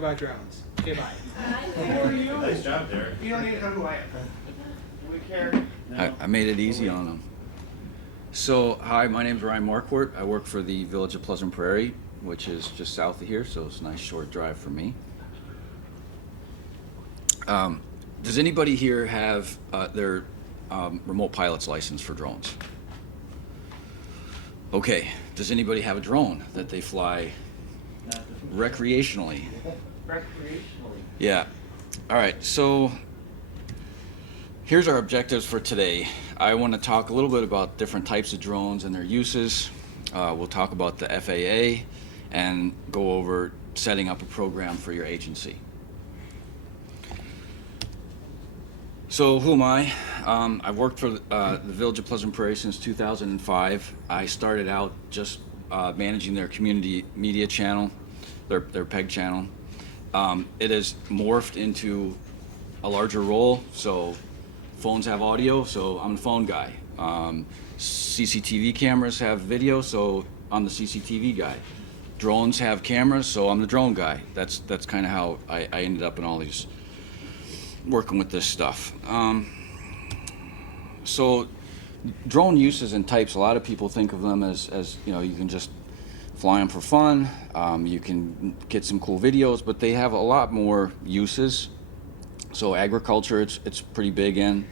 about drones. Okay, bye. Who are you? Nice job, Derek. You don't need to know who I am. We care. I made it easy on them. So, hi, my name's Ryan Marquart. I work for the Village of Pleasant Prairie, which is just south of here, so it's a nice short drive for me. Does anybody here have their remote pilot's license for drones? Okay. Does anybody have a drone that they fly recreationally? Recreationally. Yeah. All right. So here's our objectives for today. I want to talk a little bit about different types of drones and their uses. We'll talk about the FAA and go over setting up a program for your agency. So who am I? I've worked for the Village of Pleasant Prairie since 2005. I started out just managing their community media channel, their PEG channel. It has morphed into a larger role. So phones have audio, so I'm the phone guy. CCTV cameras have video, so I'm the CCTV guy. Drones have cameras, so I'm the drone guy. That's kind of how I ended up in all these working with this stuff. So drone uses and types, a lot of people think of them as you know, you can just fly them for fun, you can get some cool videos, but they have a lot more uses. So agriculture, it's pretty big in.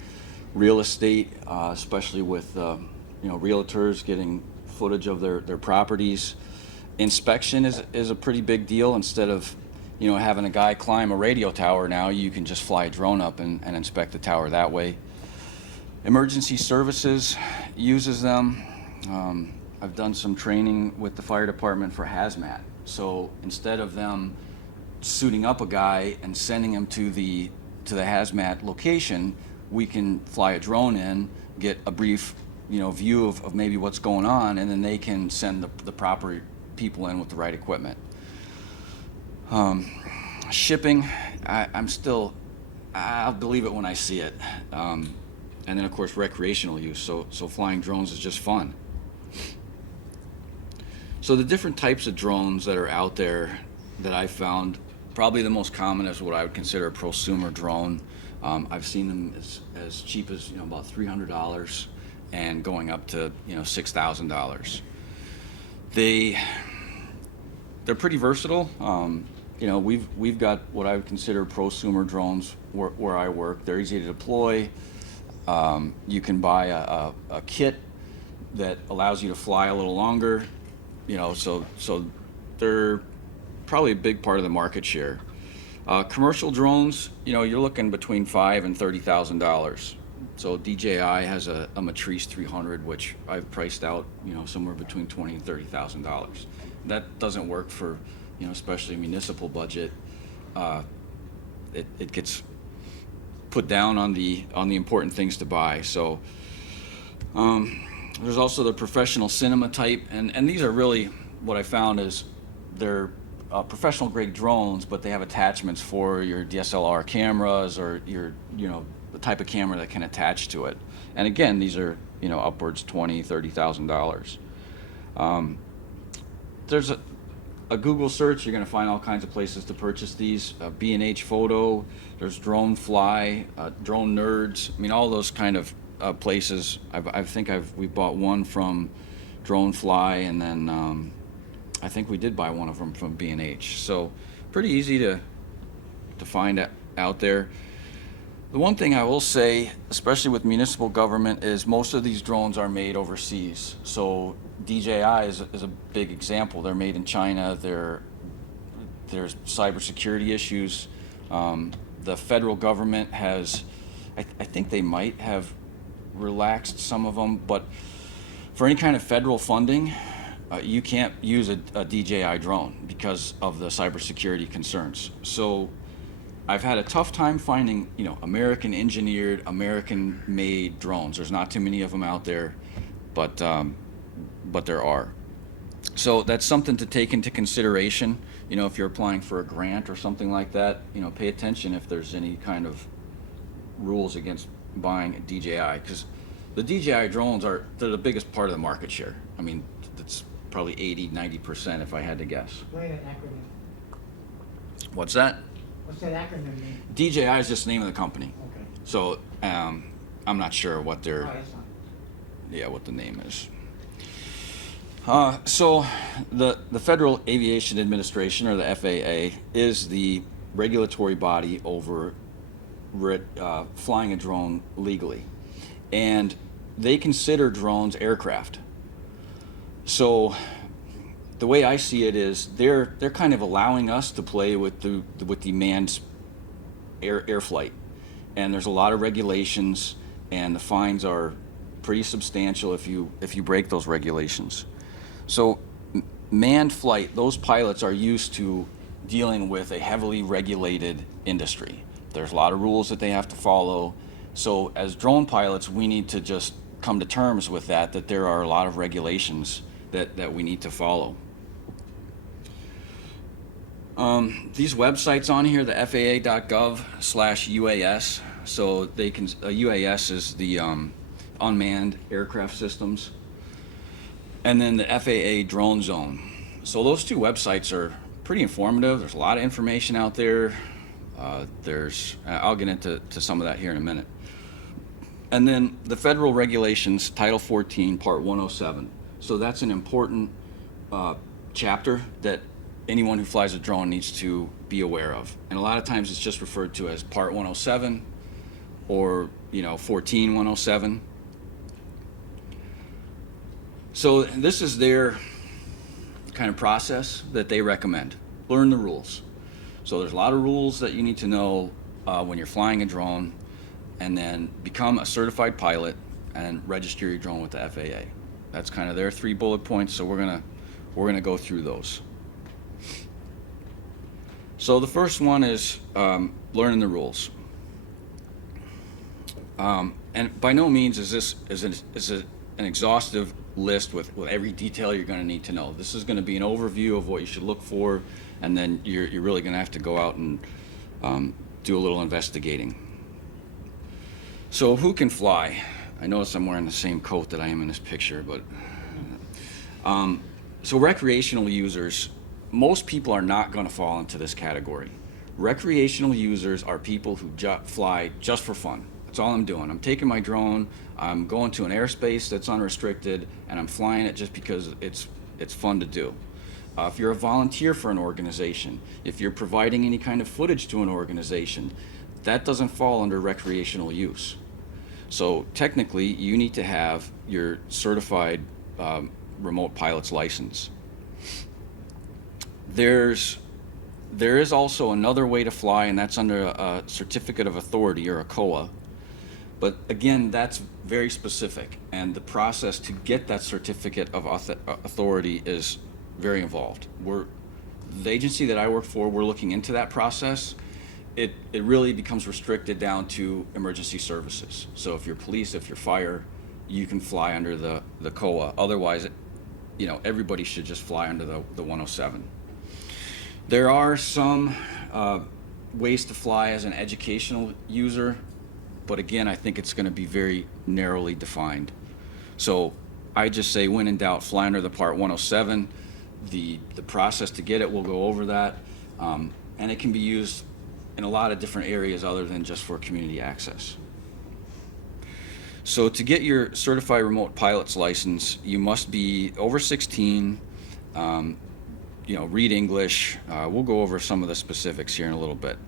Real estate, especially with you know, realtors getting footage of their properties. Inspection is a pretty big deal. Instead of, you know, having a guy climb a radio tower, now you can just fly a drone up and inspect the tower that way. Emergency services uses them. I've done some training with the fire department for hazmat. So instead of them suiting up a guy and sending him to the hazmat location, we can fly a drone in, get a brief, you know, view of maybe what's going on, and then they can send the proper people in with the right equipment. Shipping, I'll believe it when I see it. And then of course recreational use, so flying drones is just fun. So the different types of drones that are out there that I found, probably the most common is what I would consider a prosumer drone. I've seen them as cheap as, you know, about $300 and going up to, you know, $6,000. They're pretty versatile. You know, we've got what I would consider prosumer drones where I work. They're easy to deploy. You can buy a kit that allows you to fly a little longer. You know, so they're probably a big part of the market share. Commercial drones, you know, you're looking between $5,000 and $30,000. So DJI has a Matrice 300, which I've priced out, you know, somewhere between $20,000 and $30,000. That doesn't work for, you know, especially municipal budget. It gets put down on the important things to buy. So there's also the professional cinema type, and these are really, what I found is they're professional grade drones, but they have attachments for your DSLR cameras or your, you know, the type of camera that can attach to it. And again, these are, you know, upwards $20,000, $30,000. There's a Google search, you're going to find all kinds of places to purchase these. B&H Photo, there's Drone Fly, Drone Nerds. I mean, all those kind of places. I think we bought one from Drone Fly, and then I think we did buy one of them from B&H. So pretty easy to find out there. The one thing I will say, especially with municipal government, is most of these drones are made overseas. So DJI is a big example. They're made in China. There's cybersecurity issues. The federal government has, I think they might have relaxed some of them, but for any kind of federal funding, you can't use a DJI drone because of the cybersecurity concerns. So I've had a tough time finding, you know, American engineered, American made drones. There's not too many of them out there, but there are. So that's something to take into consideration. You know, if you're applying for a grant or something like that, you know, pay attention if there's any kind of rules against buying a DJI, because the DJI drones they're the biggest part of the market share. I mean, it's probably 80-90% if I had to guess. Explain an acronym. What's that? What's that acronym mean? DJI is just the name of the company. Okay. So I'm not sure what Oh, their that's fine. what the name is. So the Federal Aviation Administration, or the FAA, is the regulatory body over flying a drone legally, and they consider drones aircraft. So the way I see it is they're kind of allowing us to play with the manned air flight, and there's a lot of regulations, and the fines are pretty substantial if you break those regulations. So manned flight, those pilots are used to dealing with a heavily regulated industry. There's a lot of rules that they have to follow. So as drone pilots, we need to just come to terms with that there are a lot of regulations that we need to follow. These websites on here, the FAA.gov/UAS, so they can, UAS is the unmanned aircraft systems, and then the FAA drone zone. So those two websites are pretty informative. There's a lot of information out there. I'll get into some of that here in a minute. And then the federal regulations, Title 14, Part 107. So that's an important chapter that anyone who flies a drone needs to be aware of. And a lot of times it's just referred to as Part 107 or 14107. So this is their kind of process that they recommend. Learn the rules. So there's a lot of rules that you need to know when you're flying a drone, and then become a certified pilot and register your drone with the FAA. That's kind of their 3 bullet points, so we're gonna go through those. So the first one is learning the rules. And by no means is this an exhaustive list with every detail you're going to need to know. This is going to be an overview of what you should look for, and then you're really going to have to go out and do a little investigating. So who can fly? I notice I'm wearing the same coat that I am in this picture, but so recreational users, most people are not going to fall into this category. Recreational users are people who fly just for fun. That's all I'm doing. I'm taking my drone, I'm going to an airspace that's unrestricted, and I'm flying it just because it's fun to do. If you're a volunteer for an organization, if you're providing any kind of footage to an organization, that doesn't fall under recreational use. So technically, you need to have your certified remote pilot's license. There is also another way to fly, and that's under a certificate of authority, or a COA. But again, that's very specific, and the process to get that certificate of authority is very involved. The agency that I work for, we're looking into that process. It really becomes restricted down to emergency services. So if you're police, if you're fire, you can fly under the COA. Otherwise, everybody should just fly under the 107. There are some ways to fly as an educational user, but again, I think it's going to be very narrowly defined. So I just say, when in doubt, fly under the Part 107. The process to get it, we'll go over that, and it can be used in a lot of different areas other than just for community access. So to get your certified remote pilot's license, you must be over 16, read English. We'll go over some of the specifics here in a little bit.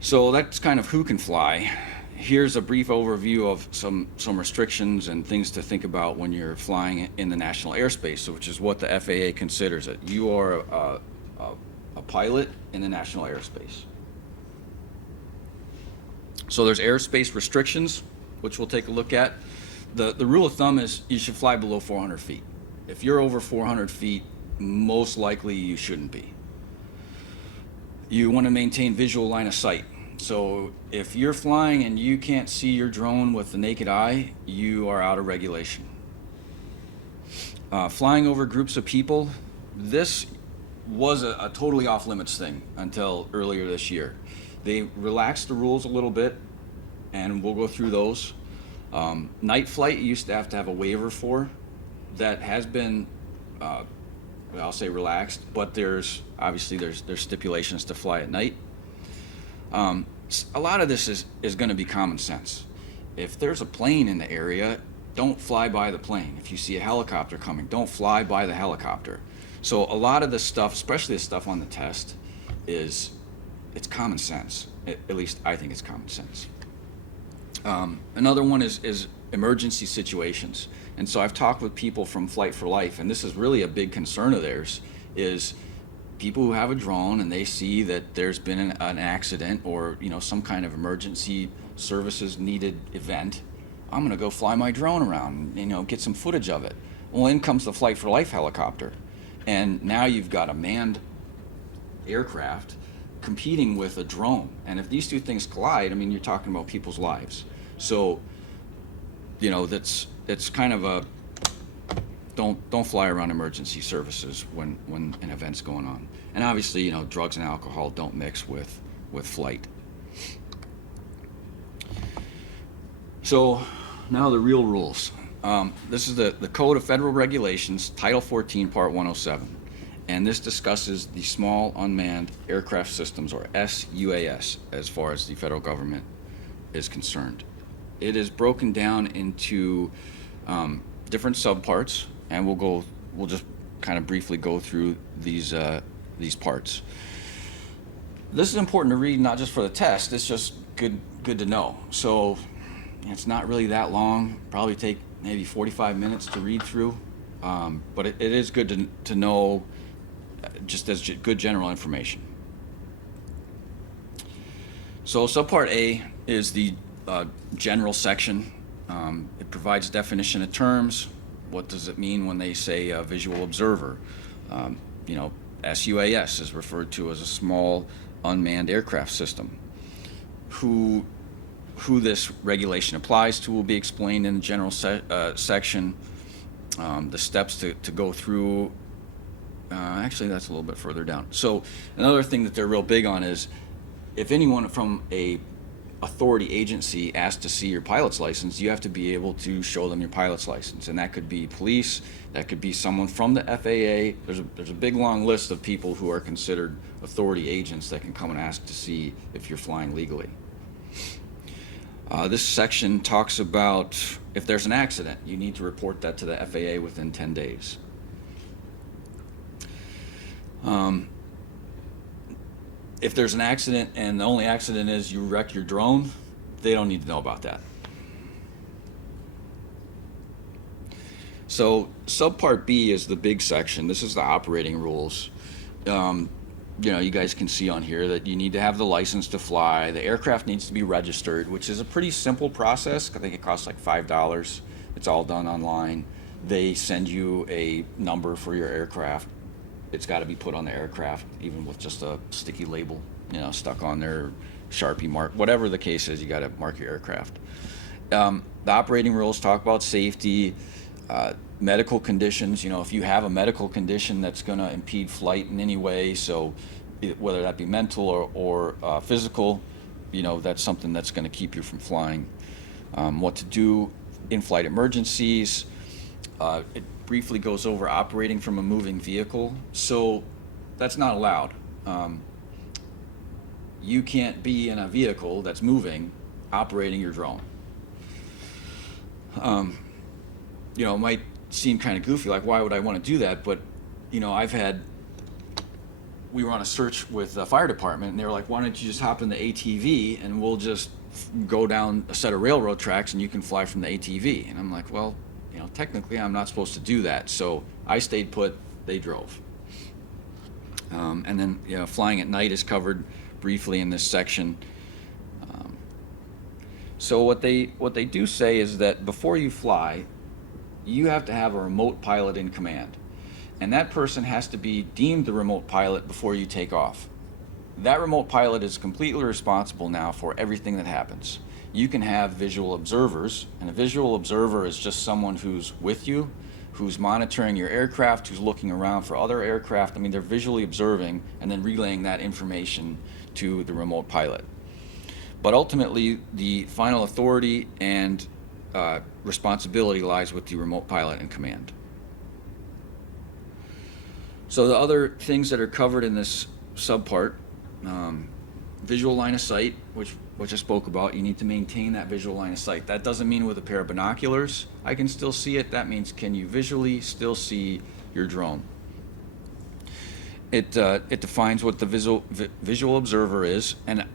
So that's kind of who can fly. Here's a brief overview of some restrictions and things to think about when you're flying in the national airspace, which is what the FAA considers it. You are a pilot in the national airspace. So there's airspace restrictions, which we'll take a look at. The rule of thumb is you should fly below 400 feet. If you're over 400 feet, most likely you shouldn't be. You want to maintain visual line of sight. So if you're flying and you can't see your drone with the naked eye, you are out of regulation. Flying over groups of people, this was a totally off limits thing until earlier this year. They relaxed the rules a little bit, and we'll go through those. Night flight, you used to have a waiver for. That has been I'll say relaxed, but there's stipulations to fly at night. A lot of this is going to be common sense. If there's a plane in the area, don't fly by the plane. If you see a helicopter coming, don't fly by the helicopter. So a lot of the stuff, especially the stuff on the test, it's common sense. At least I think it's common sense. Another one is emergency situations. And so I've talked with people from Flight for Life, and this is really a big concern of theirs, is people who have a drone and they see that there's been an accident or some kind of emergency services needed event. I'm going to go fly my drone around and get some footage of it. Well, in comes the Flight for Life helicopter, and now you've got a manned aircraft competing with a drone. And if these two things collide, you're talking about people's lives. So that's kind of a don't fly around emergency services when an event's going on. And obviously, drugs and alcohol don't mix with flight. So now the real rules. This is the Code of Federal Regulations, Title 14, Part 107. And this discusses the Small Unmanned Aircraft Systems, or sUAS, as far as the federal government is concerned. It is broken down into different subparts, and we'll just kind of briefly go through these parts. This is important to read, not just for the test. It's just good to know. So it's not really that long. Probably take maybe 45 minutes to read through, but it is good to know, just as good general information. So subpart A is the general section. It provides definition of terms. What does it mean when they say visual observer? sUAS is referred to as a small unmanned aircraft system. Who this regulation applies to will be explained in the general section. The steps to go through, actually that's a little bit further down. So another thing that they're real big on is if anyone from a authority agency asks to see your pilot's license, you have to be able to show them your pilot's license. And that could be police, that could be someone from the FAA. There's a big long list of people who are considered authority agents that can come and ask to see if you're flying legally. This section talks about if there's an accident, you need to report that to the FAA within 10 days. If there's an accident and the only accident is you wreck your drone, they don't need to know about that. So subpart B is the big section. This is the operating rules. You guys can see on here that you need to have the license to fly. The aircraft needs to be registered, which is a pretty simple process. I think it costs like $5. It's all done online. They send you a number for your aircraft. It's got to be put on the aircraft, even with just a sticky label, stuck on there, Sharpie mark, whatever the case is, you got to mark your aircraft. The operating rules talk about safety, medical conditions. If you have a medical condition that's going to impede flight in any way, so whether that be mental or physical, that's something that's going to keep you from flying. What to do in flight emergencies. It briefly goes over operating from a moving vehicle. So that's not allowed. You can't be in a vehicle that's moving operating your drone. It might seem kind of goofy, like why would I want to do that? But we were on a search with the fire department, and they were like, why don't you just hop in the ATV and we'll just go down a set of railroad tracks and you can fly from the ATV. And I'm like, well, technically I'm not supposed to do that. So I stayed put, they drove. And then flying at night is covered briefly in this section. So what they do say is that before you fly, you have to have a remote pilot in command. And that person has to be deemed the remote pilot before you take off. That remote pilot is completely responsible now for everything that happens. You can have visual observers, and a visual observer is just someone who's with you, who's monitoring your aircraft, who's looking around for other aircraft. They're visually observing and then relaying that information to the remote pilot. But ultimately, the final authority and responsibility lies with the remote pilot in command. So the other things that are covered in this subpart, visual line of sight, which I spoke about. You need to maintain that visual line of sight. That doesn't mean with a pair of binoculars I can still see it. That means can you visually still see your drone? It defines what the visual observer is, and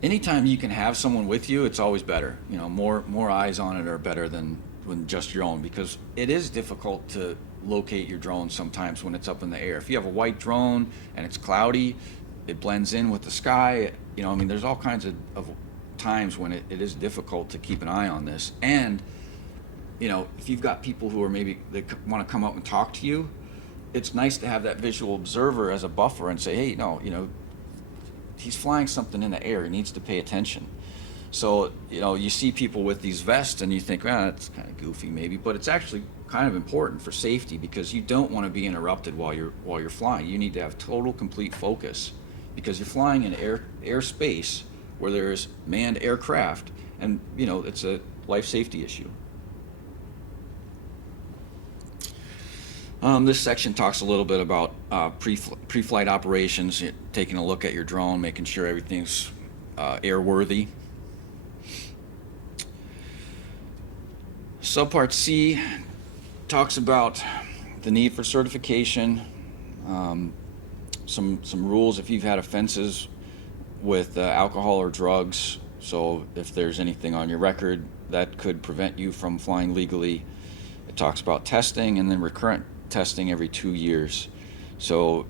anytime you can have someone with you, it's always better. You know, more eyes on it are better than just your own, because it is difficult to locate your drone sometimes when it's up in the air. If you have a white drone and it's cloudy, it blends in with the sky. You know, I mean, there's all kinds of times when it is difficult to keep an eye on this. And, you know, if you've got people who are maybe, they want to come up and talk to you, it's nice to have that visual observer as a buffer and say, hey, no, you know, he's flying something in the air, he needs to pay attention. So, you know, you see people with these vests and you think, that's kind of goofy maybe, but it's actually kind of important for safety, because you don't want to be interrupted while you're flying. You need to have total, complete focus, because you're flying in airspace where there's manned aircraft, and, you know, it's a life safety issue. This section talks a little bit about pre-flight operations, taking a look at your drone, making sure everything's airworthy. Subpart C talks about the need for certification, some rules if you've had offenses with alcohol or drugs. So if there's anything on your record that could prevent you from flying legally. It talks about testing and then recurrent testing every 2 years. So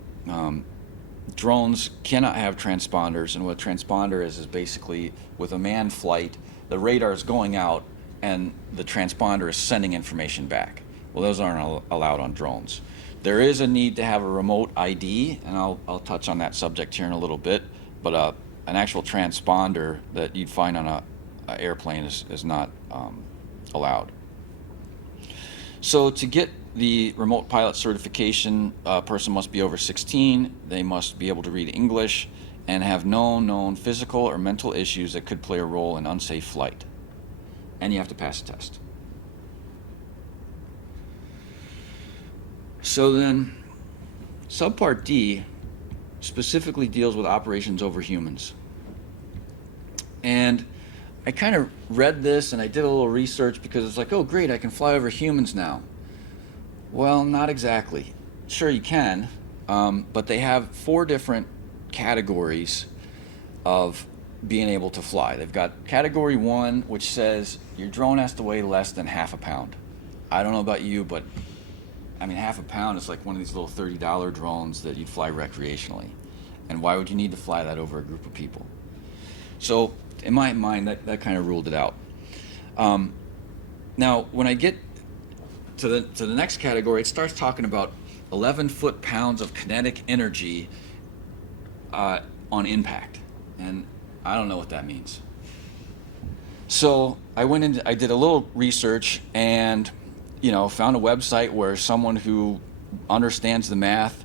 drones cannot have transponders, and what a transponder is basically with a manned flight, the radar is going out and the transponder is sending information back. Well, those aren't allowed on drones. There is a need to have a remote ID, and I'll touch on that subject here in a little bit, but an actual transponder that you'd find on a airplane is not allowed. So to get the remote pilot certification, a person must be over 16, they must be able to read English, and have known physical or mental issues that could play a role in unsafe flight. And you have to pass a test. So then, subpart D specifically deals with operations over humans. And I kind of read this and I did a little research, because it's like, oh great, I can fly over humans now. Well, not exactly. Sure you can, but they have 4 different categories of being able to fly. They've got category 1, which says your drone has to weigh less than half a pound. I don't know about you, but I mean, half a pound is like one of these little $30 drones that you'd fly recreationally. And why would you need to fly that over a group of people? So in my mind, that kind of ruled it out. Now, when I get to the next category, it starts talking about 11 foot-pounds of kinetic energy on impact. And I don't know what that means. So I did a little research and, you know, found a website where someone who understands the math,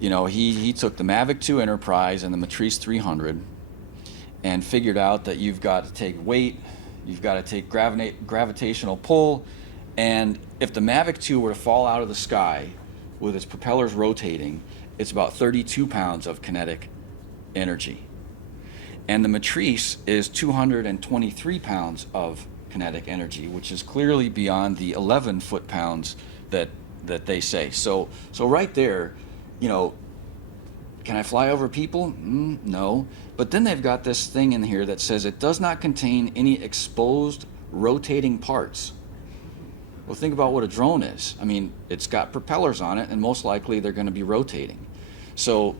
you know, he took the Mavic 2 Enterprise and the Matrice 300 and figured out that you've got to take weight, you've got to take gravitational pull, and if the Mavic 2 were to fall out of the sky with its propellers rotating, it's about 32 pounds of kinetic energy. And the Matrice is 223 pounds of kinetic energy, which is clearly beyond the 11 foot-pounds that they say. So right there, you know, can I fly over people? No. But then they've got this thing in here that says it does not contain any exposed rotating parts. Well, think about what a drone is. I mean, it's got propellers on it, and most likely they're going to be rotating. So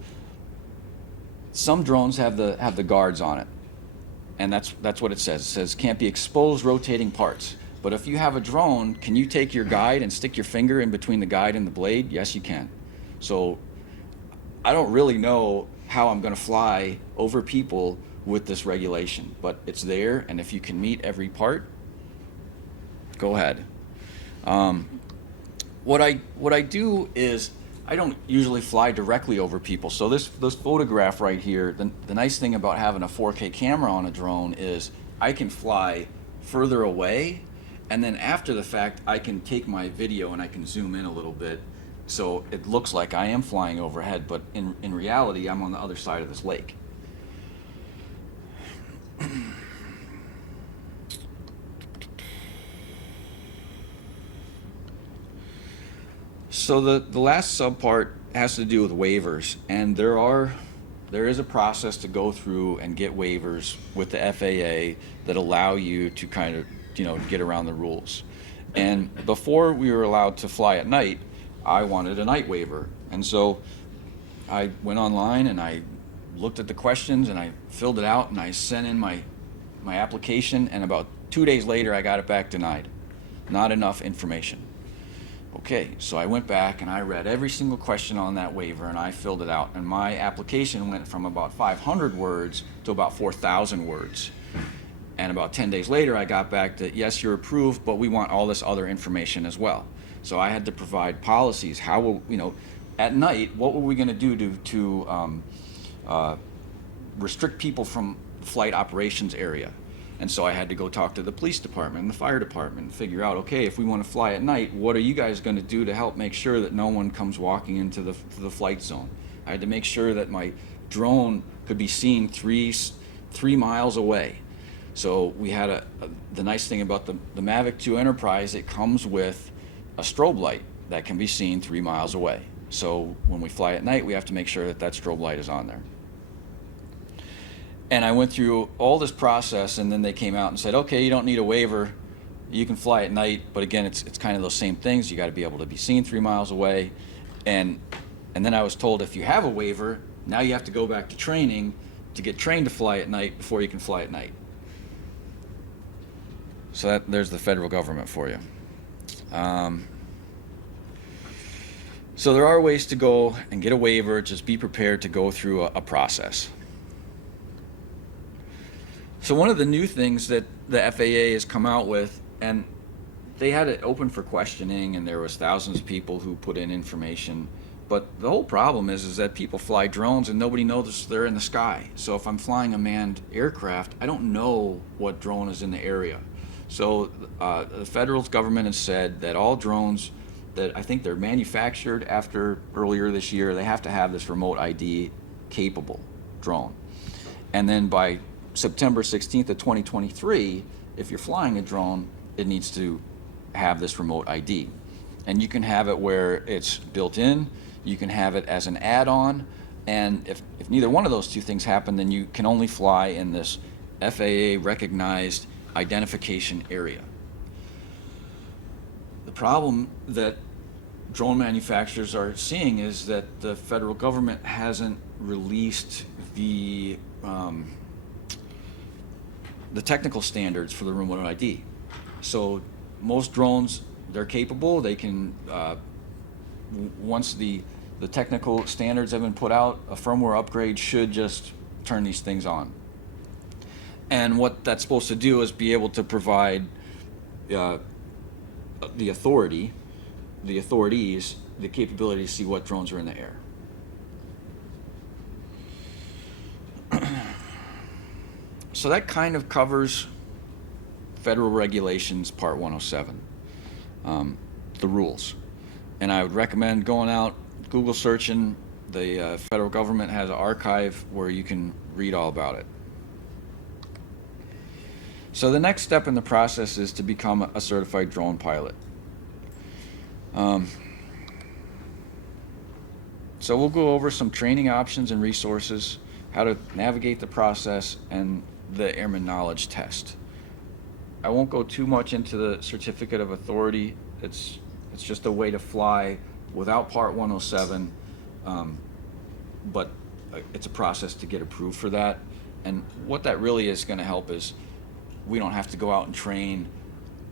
some drones have the guards on it, and that's what it says. It says can't be exposed rotating parts. But if you have a drone, can you take your guide and stick your finger in between the guide and the blade? Yes, you can. So I don't really know how I'm going to fly over people with this regulation, but it's there, and if you can meet every part, go ahead. What I do is I don't usually fly directly over people. So this photograph right here, the nice thing about having a 4K camera on a drone is I can fly further away, and then after the fact I can take my video and I can zoom in a little bit So it looks like I am flying overhead, but in reality, I'm on the other side of this lake. So the last subpart has to do with waivers, and there is a process to go through and get waivers with the FAA that allow you to kind of, get around the rules. And before we were allowed to fly at night, I wanted a night waiver. And so I went online and I looked at the questions and I filled it out and I sent in my application, and about 2 days later I got it back denied. Not enough information. Okay, so I went back and I read every single question on that waiver and I filled it out, and my application went from about 500 words to about 4,000 words. And about 10 days later I got back that, yes, you're approved, but we want all this other information as well. So I had to provide policies. How will, at night, what were we going to do to restrict people from the flight operations area? And so I had to go talk to the police department and the fire department and figure out, okay, if we want to fly at night, what are you guys going to do to help make sure that no one comes walking into the flight zone? I had to make sure that my drone could be seen three miles away. So we had the nice thing about the Mavic 2 Enterprise, it comes with a strobe light that can be seen 3 miles away. So when we fly at night, we have to make sure that that strobe light is on there. And I went through all this process, and then they came out and said, okay, you don't need a waiver. You can fly at night, but again, it's kind of those same things. You got to be able to be seen 3 miles away. And then I was told, if you have a waiver, now you have to go back to training to get trained to fly at night before you can fly at night. So there's the federal government for you. So there are ways to go and get a waiver. Just be prepared to go through a process. So one of the new things that the FAA has come out with, and they had it open for questioning, and there was thousands of people who put in information, but the whole problem is that people fly drones and nobody knows they're in the sky. So if I'm flying a manned aircraft, I don't know what drone is in the area. So the federal government has said that all drones that I think they're manufactured after earlier this year, they have to have this remote ID capable drone. And then by September 16th of 2023, if you're flying a drone, it needs to have this remote ID. And you can have it where it's built in, you can have it as an add-on, and if neither one of those two things happen, then you can only fly in this FAA recognized identification area. The problem that drone manufacturers are seeing is that the federal government hasn't released the technical standards for the remote ID. So most drones, they're capable. They can, once the technical standards have been put out, a firmware upgrade should just turn these things on. And what that's supposed to do is be able to provide the authorities, the capability to see what drones are in the air. So that kind of covers federal regulations, Part 107, the rules. And I would recommend going out, Google searching. The federal government has an archive where you can read all about it. So the next step in the process is to become a certified drone pilot. So we'll go over some training options and resources, how to navigate the process, and the Airman Knowledge Test. I won't go too much into the Certificate of Authority. It's just a way to fly without Part 107, but it's a process to get approved for that. And what that really is going to help is we don't have to go out and train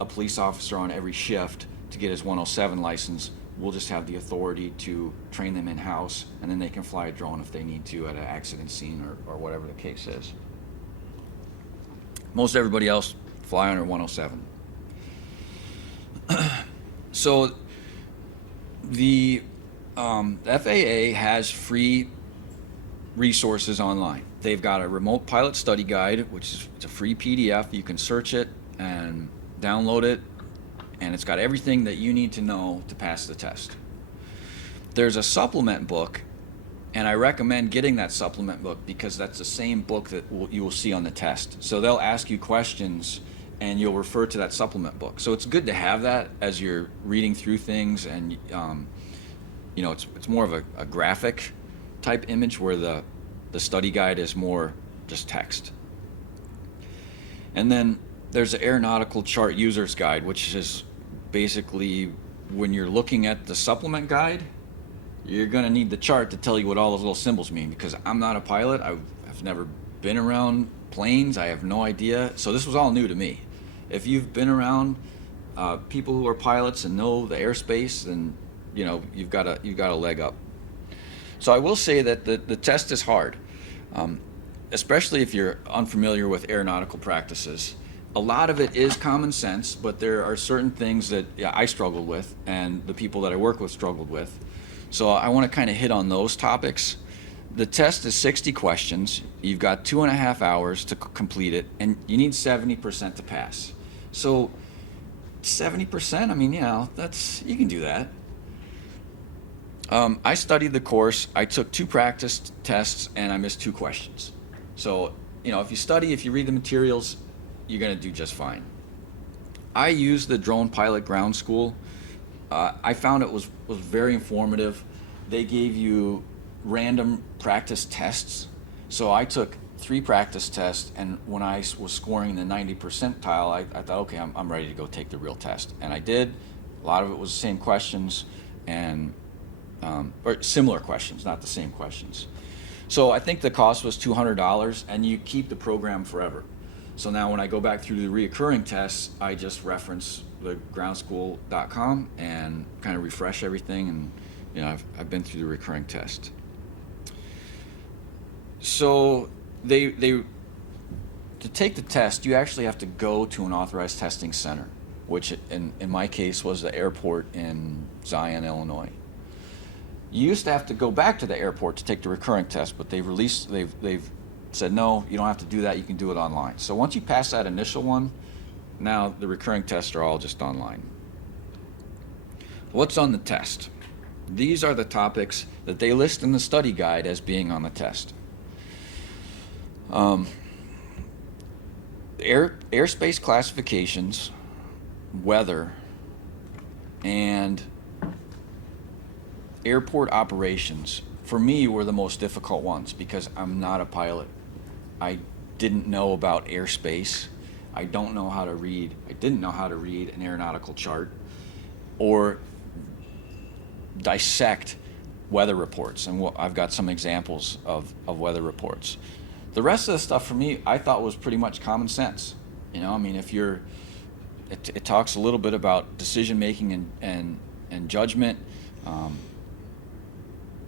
a police officer on every shift to get his 107 license. We'll just have the authority to train them in-house, and then they can fly a drone if they need to at an accident scene or whatever the case is. Most everybody else fly under 107. So the FAA has free resources online. They've got a remote pilot study guide, which is it's a free PDF. You can search it and download it, and it's got everything that you need to know to pass the test. there's a supplement book, and I recommend getting that supplement book because that's the same book that you will see on the test. So they'll ask you questions and you'll refer to that supplement book. So it's good to have that as you're reading through things, and it's more of a graphic type image where the study guide is more just text. And then there's the Aeronautical Chart User's Guide, which is basically when you're looking at the supplement guide, you're going to need the chart to tell you what all those little symbols mean, because I'm not a pilot. I've never been around planes. I have no idea. So this was all new to me. If you've been around people who are pilots and know the airspace, then you've got a leg up. So I will say that the test is hard, especially if you're unfamiliar with aeronautical practices. A lot of it is common sense, but there are certain things that I struggled with and the people that I work with struggled with. So I want to kind of hit on those topics. The test is 60 questions. You've got 2.5 hours to complete it, and you need 70% to pass. So 70%, I mean, you can do that. I studied the course. I took 2 practice tests, and I missed 2 questions. So, if you study, if you read the materials, you're going to do just fine. I used the Drone Pilot Ground School. I found it was very informative. They gave you random practice tests. So I took 3 practice tests, and when I was scoring the 90 percentile, I thought, okay, I'm ready to go take the real test. And I did. A lot of it was the same questions, and or similar questions, not the same questions. So I think the cost was $200, and you keep the program forever. So now when I go back through the reoccurring tests, I just reference the groundschool.com and kind of refresh everything, and I've been through the recurring test. So to take the test, you actually have to go to an authorized testing center, which in my case was the airport in Zion, Illinois. You used to have to go back to the airport to take the recurring test, but they've said, no, you don't have to do that, you can do it online. So once you pass that initial one, now the recurring tests are all just online. What's on the test? These are the topics that they list in the study guide as being on the test. Airspace classifications, weather, and airport operations, for me, were the most difficult ones because I'm not a pilot. I didn't know about airspace. I didn't know how to read an aeronautical chart or dissect weather reports. And I've got some examples of weather reports. The rest of the stuff for me, I thought was pretty much common sense. It talks a little bit about decision making and judgment.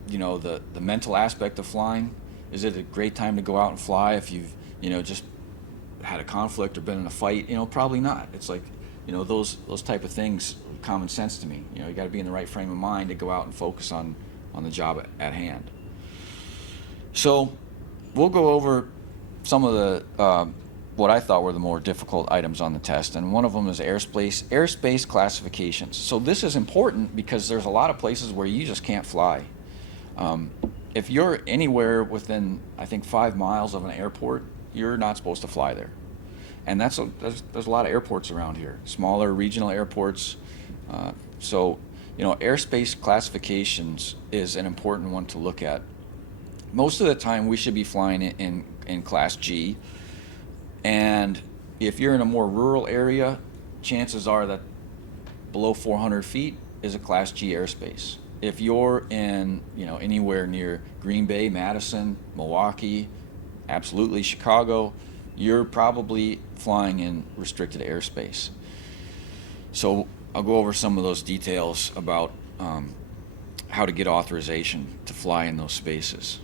The mental aspect of flying. Is it a great time to go out and fly if you've just had a conflict or been in a fight? Probably not. It's like those type of things, common sense to me. You got to be in the right frame of mind to go out and focus on the job at hand. So we'll go over some of the what I thought were the more difficult items on the test, and one of them is airspace classifications. So this is important because there's a lot of places where you just can't fly. If you're anywhere within, I think, 5 miles of an airport, you're not supposed to fly there. And there's a lot of airports around here, smaller regional airports. So airspace classifications is an important one to look at. Most of the time, we should be flying in Class G. And if you're in a more rural area, chances are that below 400 feet is a Class G airspace. If you're in, anywhere near Green Bay, Madison, Milwaukee, absolutely Chicago, you're probably flying in restricted airspace. So I'll go over some of those details about how to get authorization to fly in those spaces.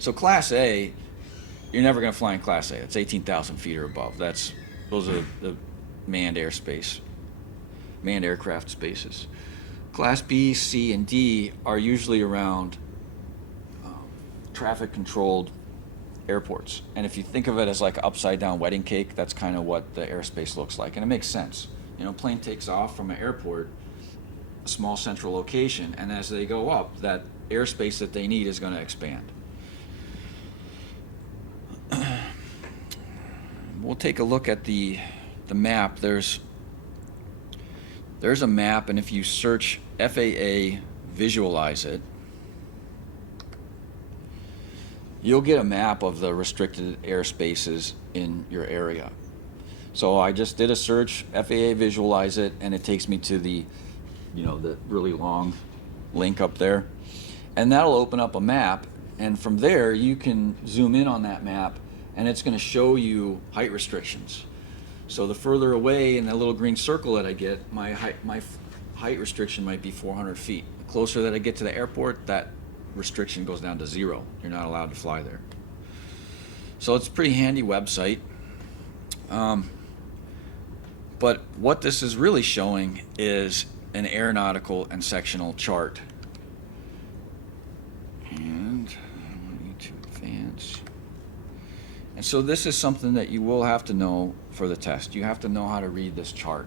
So Class A, you're never going to fly in Class A. It's 18,000 feet or above. Those are the manned aircraft spaces. Class B, C, and D are usually around traffic-controlled airports. And if you think of it as like an upside-down wedding cake, that's kind of what the airspace looks like. And it makes sense. Plane takes off from an airport, a small central location, and as they go up, that airspace that they need is going to expand. We'll take a look at the map. There's a map, and if you search FAA visualize it, you'll get a map of the restricted airspaces in your area. So I just did a search, FAA visualize it, and it takes me to the really long link up there. And that'll open up a map, and from there you can zoom in on that map, and it's going to show you height restrictions. So the further away in that little green circle that I get, my height restriction might be 400 feet. The closer that I get to the airport, that restriction goes down to 0. You're not allowed to fly there. So it's a pretty handy website. But what this is really showing is an aeronautical and sectional chart. And I need to advance. And so this is something that you will have to know for the test. You have to know how to read this chart.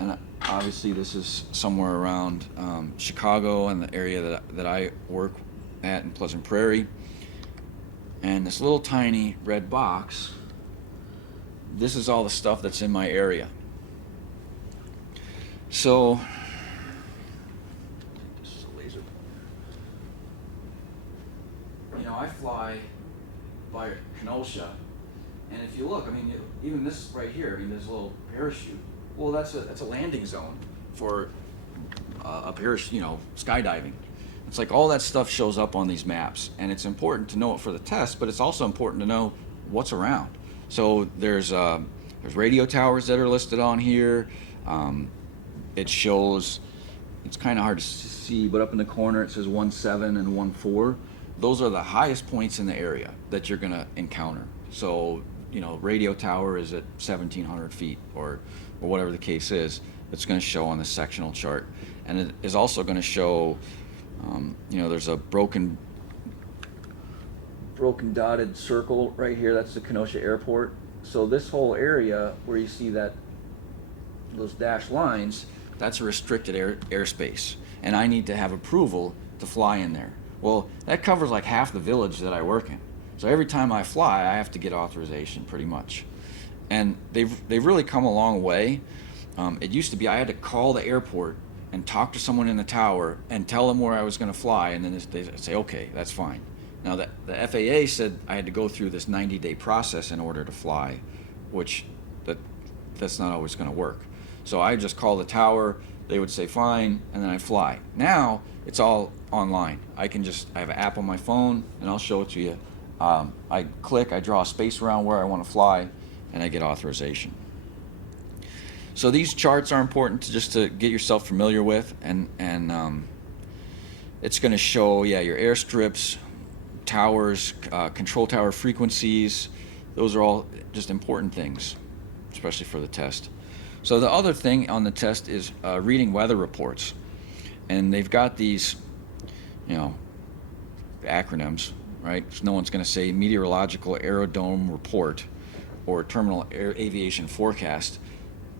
And obviously this is somewhere around Chicago and the area that I work at in Pleasant Prairie. And this little tiny red box, this is all the stuff that's in my area. So, this is a laser pointer. I fly by Kenosha, and if you look, even this right here, this little parachute, well, that's a landing zone for a parachute, skydiving. It's like all that stuff shows up on these maps, and it's important to know it for the test, but it's also important to know what's around. So there's radio towers that are listed on here. It shows, it's kind of hard to see, but up in the corner it says 17 and 14. Those are the highest points in the area that you're going to encounter. So, radio tower is at 1,700 feet or whatever the case is. It's going to show on the sectional chart. And it is also going to show, there's a broken dotted circle right here. That's the Kenosha Airport. So this whole area where you see those dashed lines, that's a restricted airspace, and I need to have approval to fly in there. Well, that covers like half the village that I work in. So every time I fly, I have to get authorization pretty much. And they've really come a long way. It used to be I had to call the airport and talk to someone in the tower and tell them where I was going to fly, and then they'd say, okay, that's fine. Now, the FAA said I had to go through this 90-day process in order to fly, which that's not always going to work. So I just call the tower, they would say fine, and then I fly. Now, it's all online. I have an app on my phone, and I'll show it to you. I click, I draw a space around where I want to fly, and I get authorization. So these charts are important to get yourself familiar with, and it's going to show, your airstrips, towers, control tower frequencies. Those are all just important things, especially for the test. So the other thing on the test is reading weather reports, and they've got these, acronyms, right? So no one's going to say meteorological aerodrome report or terminal aviation forecast,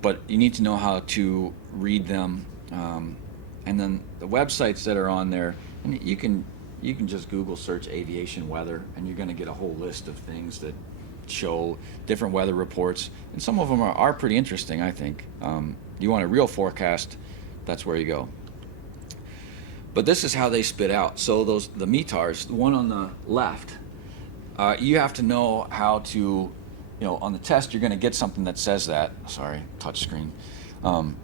but you need to know how to read them. And then the websites that are on there, and you can just Google search aviation weather, and you're going to get a whole list of things that show different weather reports, and some of them are pretty interesting, I think. You want a real forecast, that's where you go. But this is how they spit out. So the METARs, the one on the left, you have to know how to, on the test you're going to get something that says that. Sorry, touch screen. And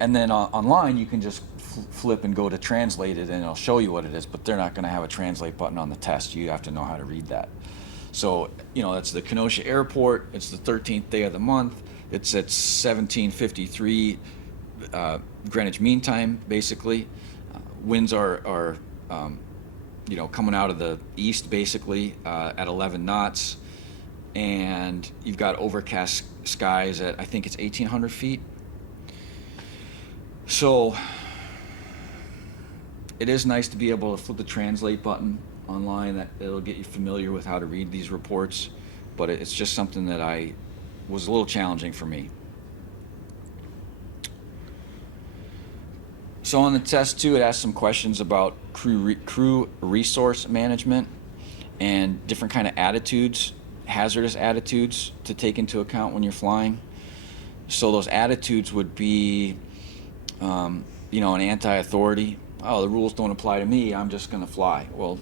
then online you can just flip and go to translate it, and it'll show you what it is, but they're not going to have a translate button on the test. You have to know how to read that. So, that's the Kenosha Airport. It's the 13th day of the month. It's at 17:53 Greenwich Mean Time, basically. Winds are coming out of the east, basically, at 11 knots. And you've got overcast skies at, I think it's 1,800 feet. So it is nice to be able to flip the translate button online. It'll get you familiar with how to read these reports, but it's just something that was a little challenging for me. So on the test too, it asks some questions about crew resource management and different kind of attitudes, hazardous attitudes to take into account when you're flying. So those attitudes would be, an anti-authority. Oh, the rules don't apply to me. I'm just going to fly. Well,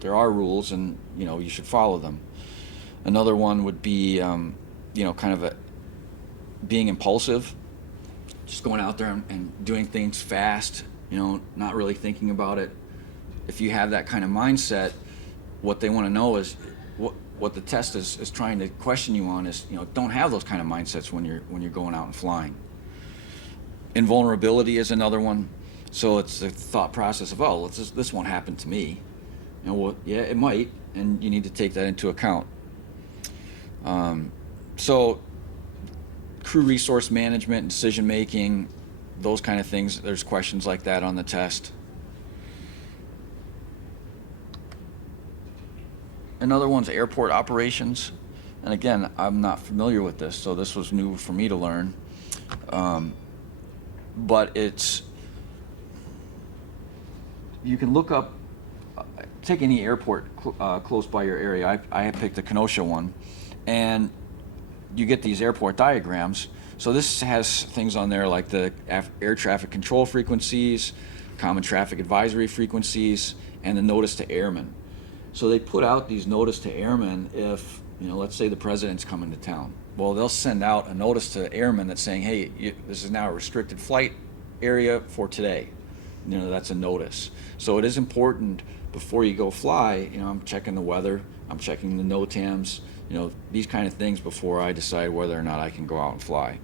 there are rules, and you should follow them. Another one would be, kind of being impulsive, just going out there and doing things fast. Not really thinking about it. If you have that kind of mindset, what they want to know is what the test is trying to question you on is, don't have those kind of mindsets when you're going out and flying. Invulnerability is another one. So it's the thought process of, oh, this won't happen to me. Yeah, it might, and you need to take that into account. So crew resource management, decision making, those kind of things, there's questions like that on the test. Another one's airport operations. And again, I'm not familiar with this, so this was new for me to learn. But you can look up, take any airport close by your area. I picked the Kenosha one, and you get these airport diagrams. So this has things on there like the air traffic control frequencies, common traffic advisory frequencies, and the notice to airmen. So they put out these notice to airmen if, let's say the president's coming to town. Well, they'll send out a notice to airmen that's saying, hey, this is now a restricted flight area for today. That's a notice. So it is important before you go fly, I'm checking the weather, I'm checking the NOTAMs, these kind of things before I decide whether or not I can go out and fly.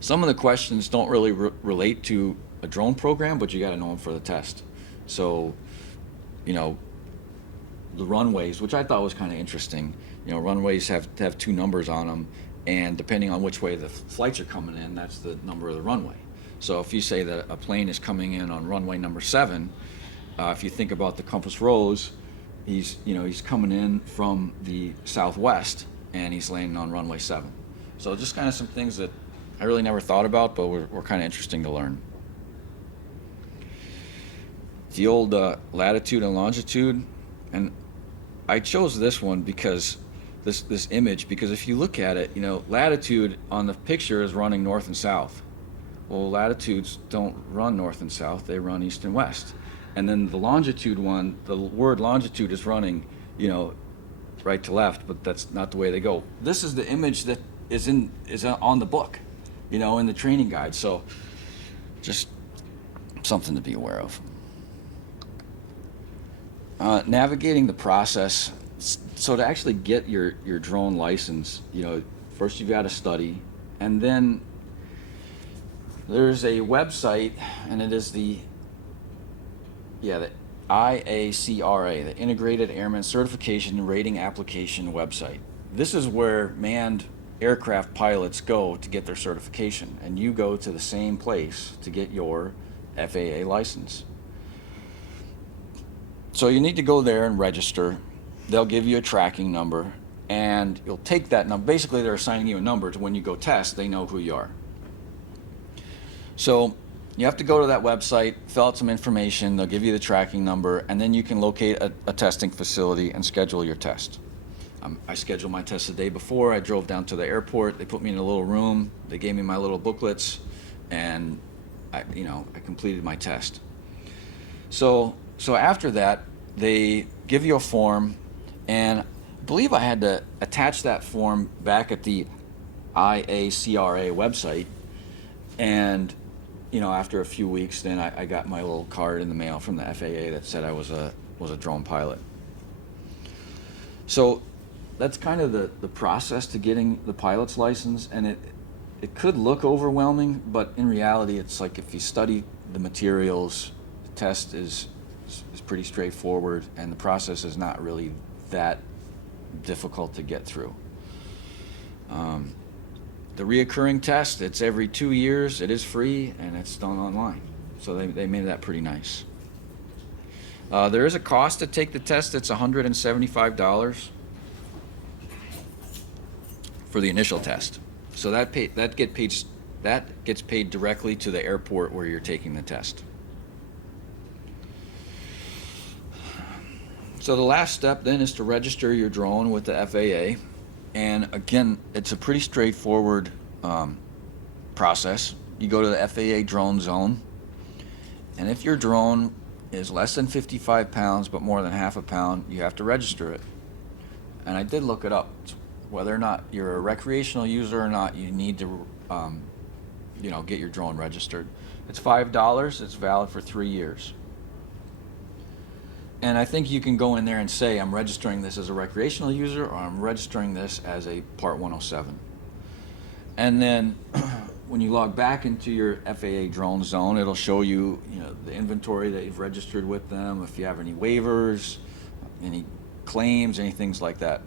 Some of the questions don't really relate to a drone program, but you got to know them for the test. So, the runways, which I thought was kind of interesting. Runways have two numbers on them, and depending on which way the flights are coming in, that's the number of the runway. So if you say that a plane is coming in on runway number 7, if you think about the compass rose, he's coming in from the southwest and he's landing on runway 7. So just kind of some things that I really never thought about, but were kind of interesting to learn. The old latitude and longitude, and I chose this one because this image, because if you look at it, latitude on the picture is running north and south. Well, latitudes don't run north and south, they run east and west. And then the longitude one, the word longitude is running, right to left, but that's not the way they go. This is the image that is on the book, in the training guide. So just something to be aware of. Navigating the process. So to actually get your drone license, first you've got to study, and then there's a website, and it is the IACRA, the Integrated Airman Certification and Rating Application website. This is where manned aircraft pilots go to get their certification, and you go to the same place to get your FAA license. So you need to go there and register. They'll give you a tracking number, and you'll take that number. Basically, they're assigning you a number to when you go test, they know who you are. So you have to go to that website, fill out some information, they'll give you the tracking number, and then you can locate a testing facility and schedule your test. I scheduled my test the day before. I drove down to the airport. They put me in a little room. They gave me my little booklets, and I completed my test. So after that, they give you a form, and I believe I had to attach that form back at the IACRA website, and after a few weeks, then I got my little card in the mail from the FAA that said I was a drone pilot. So that's kind of the process to getting the pilot's license, and it could look overwhelming, but in reality, it's like if you study the materials, the test is pretty straightforward, and the process is not really that difficult to get through. The reoccurring test, it's every 2 years, it is free, and it's done online. So they made that pretty nice. There is a cost to take the test. It's $175 for the initial test. So that get paid that gets paid directly to the airport where you're taking the test. So the last step then is to register your drone with the FAA. And again, it's a pretty straightforward process. You go to the FAA drone zone, and if your drone is less than 55 pounds but more than half a pound, you have to register it. And I did look it up. Whether or not you're a recreational user or not, you need to get your drone registered. It's $5. It's valid for 3 years. And I think you can go in there and say, I'm registering this as a recreational user, or I'm registering this as a Part 107. And then when you log back into your FAA drone zone, it'll show you, the inventory that you've registered with them, if you have any waivers, any claims, any things like that.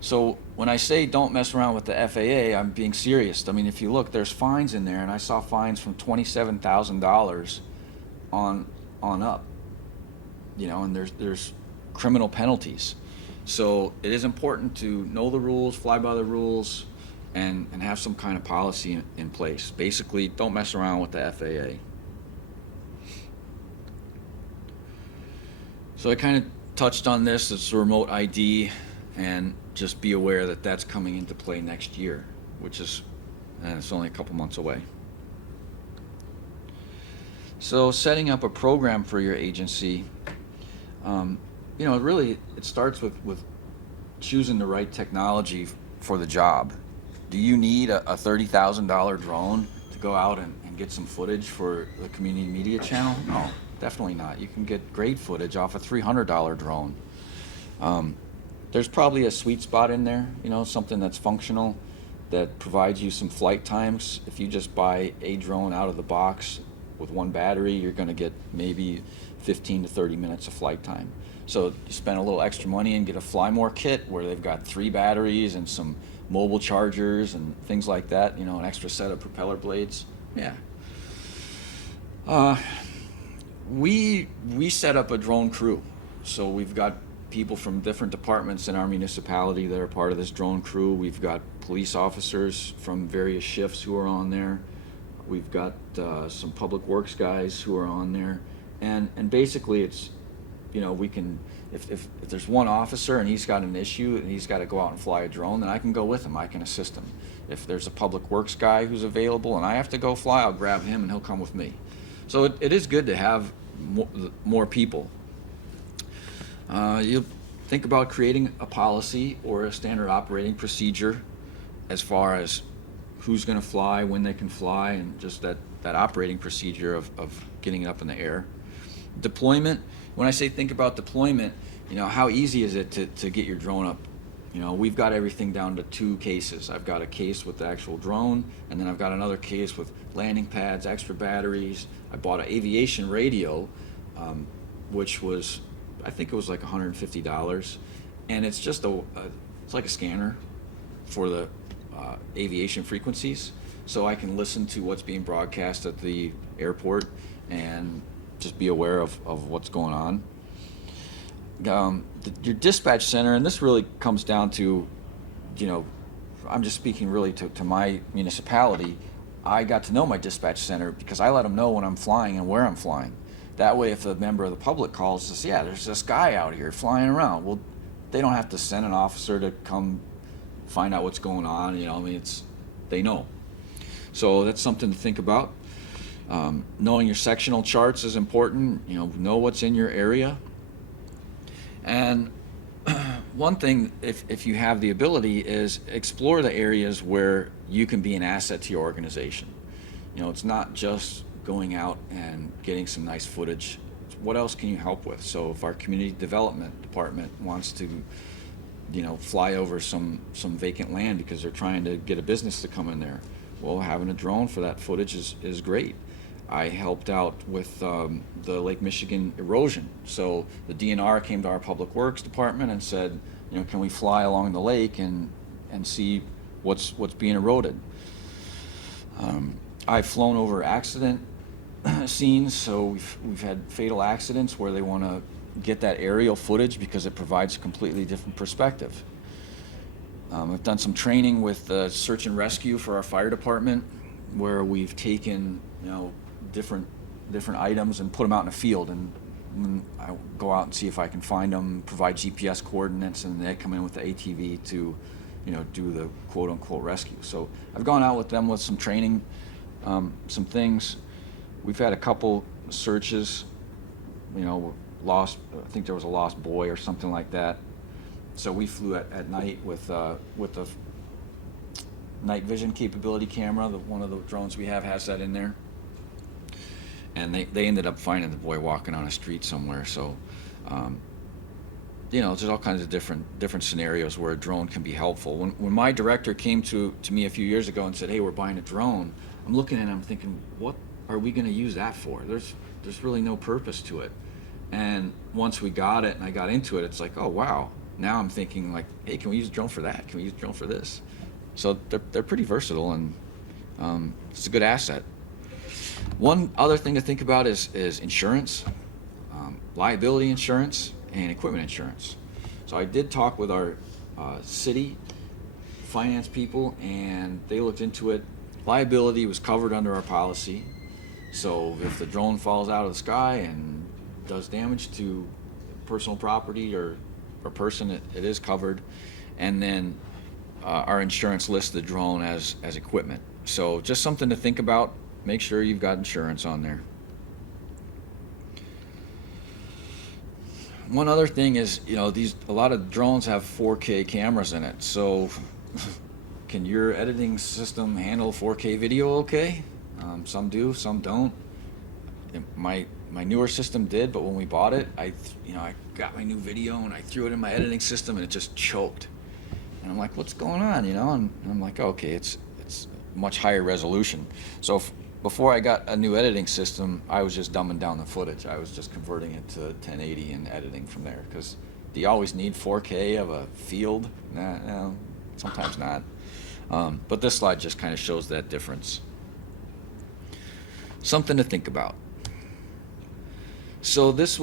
So when I say don't mess around with the FAA, I'm being serious. I mean, if you look, there's fines in there, and I saw fines from $27,000 on up. And there's criminal penalties. So it is important to know the rules, fly by the rules, and have some kind of policy in place. Basically, don't mess around with the FAA. So I kind of touched on this. It's a remote ID, and just be aware that that's coming into play next year, which is, it's only a couple months away. So setting up a program for your agency, it starts with choosing the right technology for the job. Do you need a $30,000 drone to go out and get some footage for the community media channel? No, definitely not. You can get great footage off a $300 drone. There's probably a sweet spot in there, something that's functional, that provides you some flight times. If you just buy a drone out of the box with one battery, you're going to get maybe 15 to 30 minutes of flight time. So you spend a little extra money and get a Fly More kit where they've got 3 batteries and some mobile chargers and things like that, an extra set of propeller blades. Yeah. We set up a drone crew. So we've got people from different departments in our municipality that are part of this drone crew. We've got police officers from various shifts who are on there. We've got some public works guys who are on there. And basically it's, we can, if there's one officer and he's got an issue and he's got to go out and fly a drone, then I can go with him. I can assist him. If there's a public works guy who's available and I have to go fly, I'll grab him and he'll come with me. So it is good to have more people. You think about creating a policy or a standard operating procedure as far as who's going to fly, when they can fly, and just that operating procedure of getting it up in the air. Deployment, when I say think about deployment, how easy is it to get your drone up? We've got everything down to 2 cases. I've got a case with the actual drone, and then I've got another case with landing pads, extra batteries. I bought an aviation radio, which was, I think it was like $150, and it's just it's like a scanner for the aviation frequencies, so I can listen to what's being broadcast at the airport and just be aware of what's going on. Your dispatch center, and this really comes down to, I'm just speaking really to my municipality. I got to know my dispatch center because I let them know when I'm flying and where I'm flying. That way, if a member of the public calls and says, yeah, there's this guy out here flying around, well, they don't have to send an officer to come find out what's going on. They know. So that's something to think about. Knowing your sectional charts is important. Know what's in your area. And one thing, if you have the ability, is explore the areas where you can be an asset to your organization. It's not just going out and getting some nice footage. What else can you help with? So if our community development department wants to, fly over some vacant land because they're trying to get a business to come in there, well, having a drone for that footage is great. I helped out with the Lake Michigan erosion. So the DNR came to our Public Works department and said, can we fly along the lake and see what's being eroded? I've flown over accident scenes, so we've had fatal accidents where they want to get that aerial footage because it provides a completely different perspective. I've done some training with search and rescue for our fire department. where we've taken, different items and put them out in a field, and I go out and see if I can find them, provide GPS coordinates, and they come in with the ATV to, do the quote unquote rescue. So I've gone out with them with some training, some things. We've had a couple searches, lost, I think there was a lost boy or something like that. So we flew at night with the night vision capability camera. One of the drones we have has that in there. And they ended up finding the boy walking on a street somewhere. So, there's all kinds of different scenarios where a drone can be helpful. When my director came to me a few years ago and said, "Hey, we're buying a drone," I'm looking at it, I'm thinking, what are we going to use that for? There's really no purpose to it. And once we got it and I got into it, it's like, oh wow. Now I'm thinking like, hey, can we use a drone for that? Can we use a drone for this? So they're pretty versatile, and it's a good asset. One other thing to think about is insurance, liability insurance, and equipment insurance. So I did talk with our city finance people, and they looked into it. Liability was covered under our policy. So if the drone falls out of the sky and does damage to personal property or person, it is covered. And then our insurance lists the drone as equipment. So just something to think about. Make sure you've got insurance on there. One other thing is, a lot of drones have 4K cameras in it. So can your editing system handle 4K video okay? Some do, some don't. My newer system did, but when we bought it, I got my new video and I threw it in my editing system and it just choked. And I'm like, what's going on, And I'm like, okay, it's much higher resolution. So before I got a new editing system, I was just dumbing down the footage. I was just converting it to 1080 and editing from there. Because do you always need 4K of a field? No, sometimes not. But this slide just kind of shows that difference. Something to think about. So this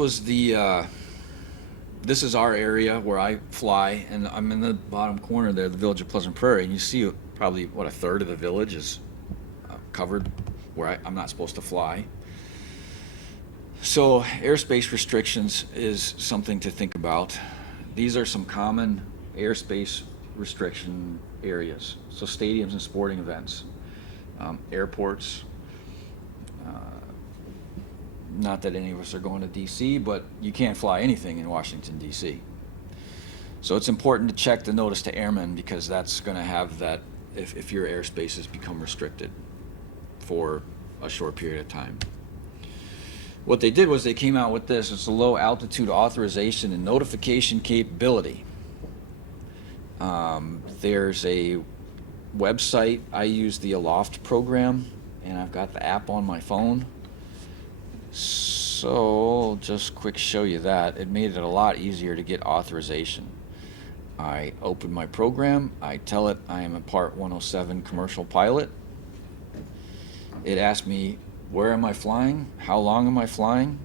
is our area where I fly, and I'm in the bottom corner there, the village of Pleasant Prairie, and you see probably, a third of the village is covered where I'm not supposed to fly. So airspace restrictions is something to think about. These are some common airspace restriction areas. So stadiums and sporting events, airports. Not that any of us are going to DC, but you can't fly anything in Washington, DC. So it's important to check the notice to airmen, because that's going to have that if your airspaces become restricted for a short period of time. What they did was they came out with this. It's a low altitude authorization and notification capability. There's a website. I use the Aloft program, and I've got the app on my phone. So just quick show you that. It made it a lot easier to get authorization. I open my program. I tell it I am a Part 107 commercial pilot. It asks me, where am I flying? How long am I flying?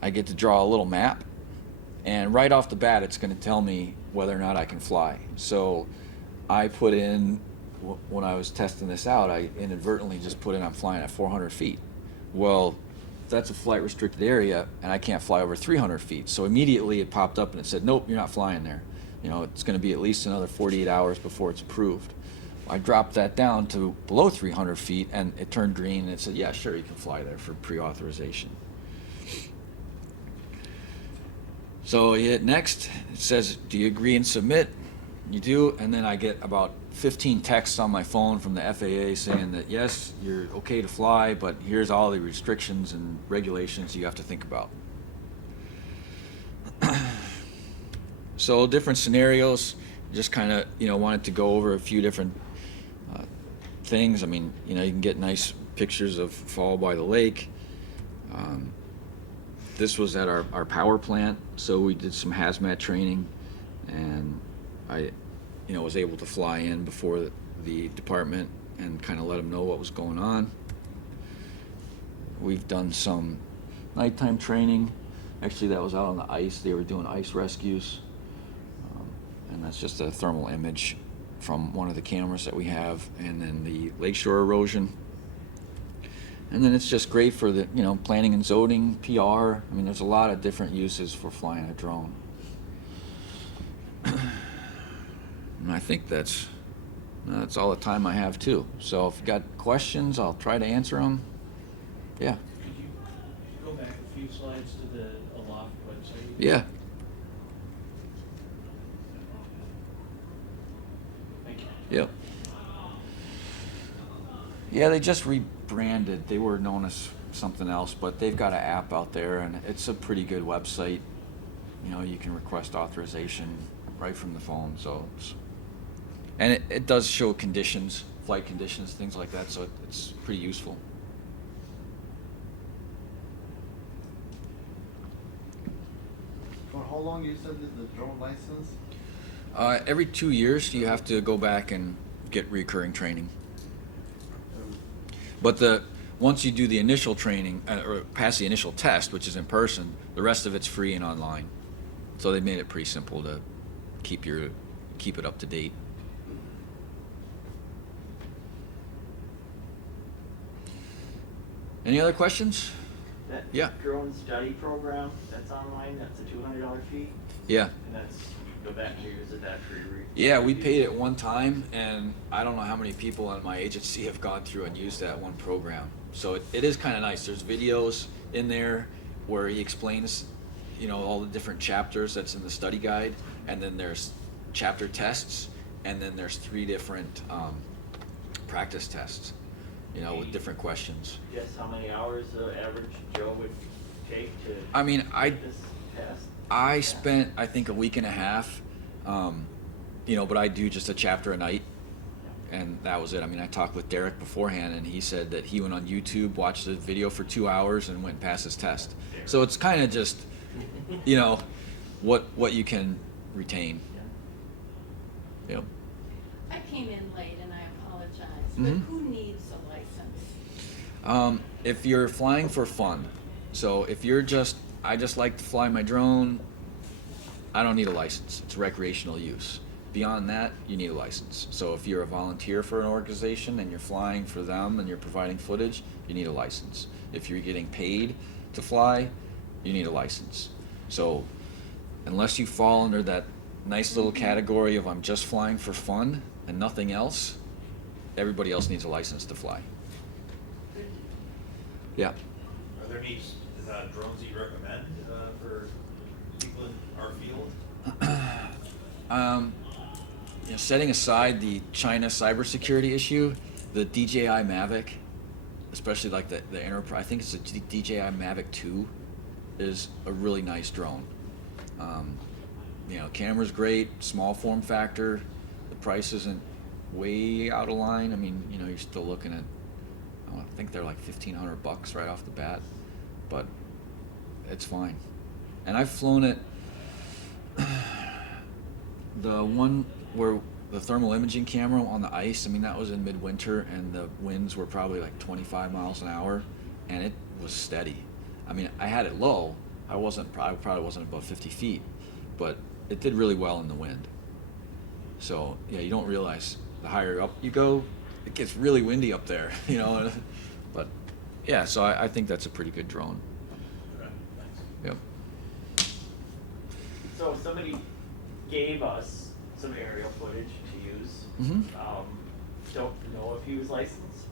I get to draw a little map, and right off the bat it's going to tell me whether or not I can fly. So I put in, when I was testing this out, I inadvertently just put in I'm flying at 400 feet. Well, that's a flight restricted area, and I can't fly over 300 feet. So immediately it popped up and it said, nope, you're not flying there. It's going to be at least another 48 hours before it's approved. I dropped that down to below 300 feet, and it turned green, and it said, yeah, sure, you can fly there for pre-authorization. So you hit next. It says, do you agree and submit? You do, and then I get about 15 texts on my phone from the FAA saying that, yes, you're okay to fly, but here's all the restrictions and regulations you have to think about. So different scenarios, just kind of, wanted to go over a few different things. I mean, you can get nice pictures of fall by the lake. This was at our power plant, so we did some hazmat training, and I was able to fly in before the department and kind of let them know what was going on. We've done some nighttime training. Actually, that was out on the ice. They were doing ice rescues, and that's just a thermal image from one of the cameras that we have, and then the lakeshore erosion. And then it's just great for the, planning and zoning, PR. I mean, there's a lot of different uses for flying a drone. And I think that's all the time I have too. So if you got questions, I'll try to answer them. Yeah. Could you go back a few slides to the Aloft website? Yeah. Thank you. Yep. Yeah, they just rebranded. They were known as something else, but they've got an app out there, and it's a pretty good website. You can request authorization right from the phone. So, and it does show conditions, flight conditions, things like that. So it's pretty useful. For how long you said is the drone license? Every 2 years, you have to go back and get recurring training. But once you do the initial training or pass the initial test, which is in person, the rest of it's free and online. So they made it pretty simple to keep it up to date. Any other questions? That Yeah. drone study program, that's online, that's a $200 fee, Yeah. and that's, go back to use it after you Yeah, we paid it one time, and I don't know how many people in my agency have gone through and used that one program. So it is kind of nice. There's videos in there where he explains, all the different chapters that's in the study guide, and then there's chapter tests, and then there's 3 different practice tests, with different questions. Guess how many hours the average Joe would take to I mean, take this test? I spent, I think, a week and a half, but I do just a chapter a night, and that was it. I mean, I talked with Derek beforehand, and he said that he went on YouTube, watched the video for 2 hours, and went and passed his test. So it's kind of just, what you can retain. Yep. I came in late and I apologize, Mhm. but who needs a license? If you're flying for fun, so if you're I just like to fly my drone, I don't need a license. It's recreational use. Beyond that, you need a license. So if you're a volunteer for an organization and you're flying for them and you're providing footage, you need a license. If you're getting paid to fly, you need a license. So unless you fall under that nice little category of I'm just flying for fun and nothing else, everybody else needs a license to fly. Yeah. Are there any drones that you recommend for people in our field? Setting aside the China cybersecurity issue, the DJI Mavic, especially like the Enterprise, I think it's the DJI Mavic 2, is a really nice drone. Camera's great, small form factor, the price isn't way out of line. I mean, you're still looking at, I think they're like $1,500 right off the bat, but it's fine. And I've flown it, the one where the thermal imaging camera on the ice, I mean, that was in midwinter, and the winds were probably like 25 miles an hour, and it was steady. I mean, I had it low. I probably wasn't above 50 feet, but it did really well in the wind. So, yeah, you don't realize the higher up you go, it gets really windy up there, But, yeah, so I think that's a pretty good drone. Okay, thanks. Yep. So somebody gave us some aerial footage to use. Mm-hmm. Don't know if he was licensed.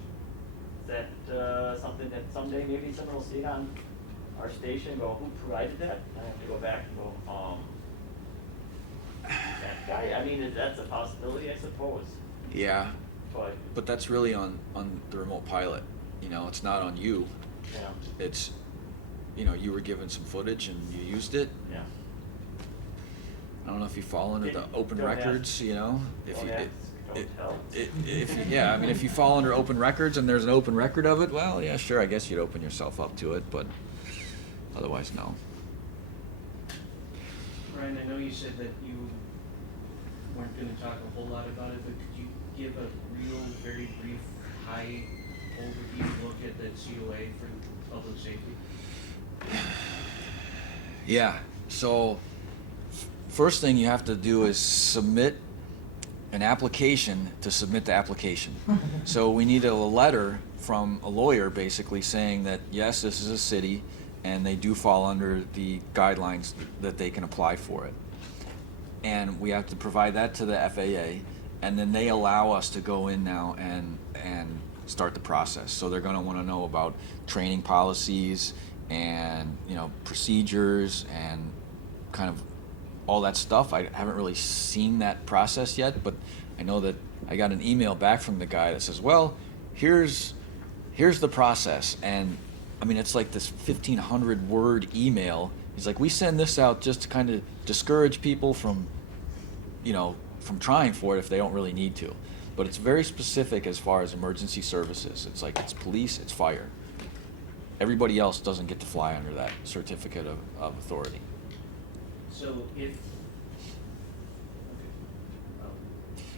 Is that something that someday maybe someone will see it on our station and go, who provided that? I have to go back and go, that guy? I mean, that's a possibility, I suppose. Yeah, But that's really on the remote pilot. It's not on you. yeah, It's, you were given some footage and you used it. yeah. I don't know if you fall under the open Don't ask. records, If Don't you, ask, don't tell. if you fall under open records and there's an open record of it, well, yeah, sure, I guess you'd open yourself up to it, but otherwise, no. Brian, I know you said that you weren't gonna talk a whole lot about it, but could you give a real, very brief, high overview look at that COA for public safety? Yeah, so first thing you have to do is submit an application to submit the application. So we needed a letter from a lawyer basically saying that, yes, this is a city and they do fall under the guidelines that they can apply for it. And we have to provide that to the FAA, and then they allow us to go in now and start the process. So they're going to want to know about training policies and, you know, procedures and kind of all that stuff. I haven't really seen that process yet, but I know that I got an email back from the guy that says, well, here's the process. And I mean, it's like this 1,500 word email. He's like, we send this out just to kind of discourage people from, you know, from trying for it if they don't really need to. But it's very specific as far as emergency services. It's like, it's police, it's fire. Everybody else doesn't get to fly under that certificate of authority. So if,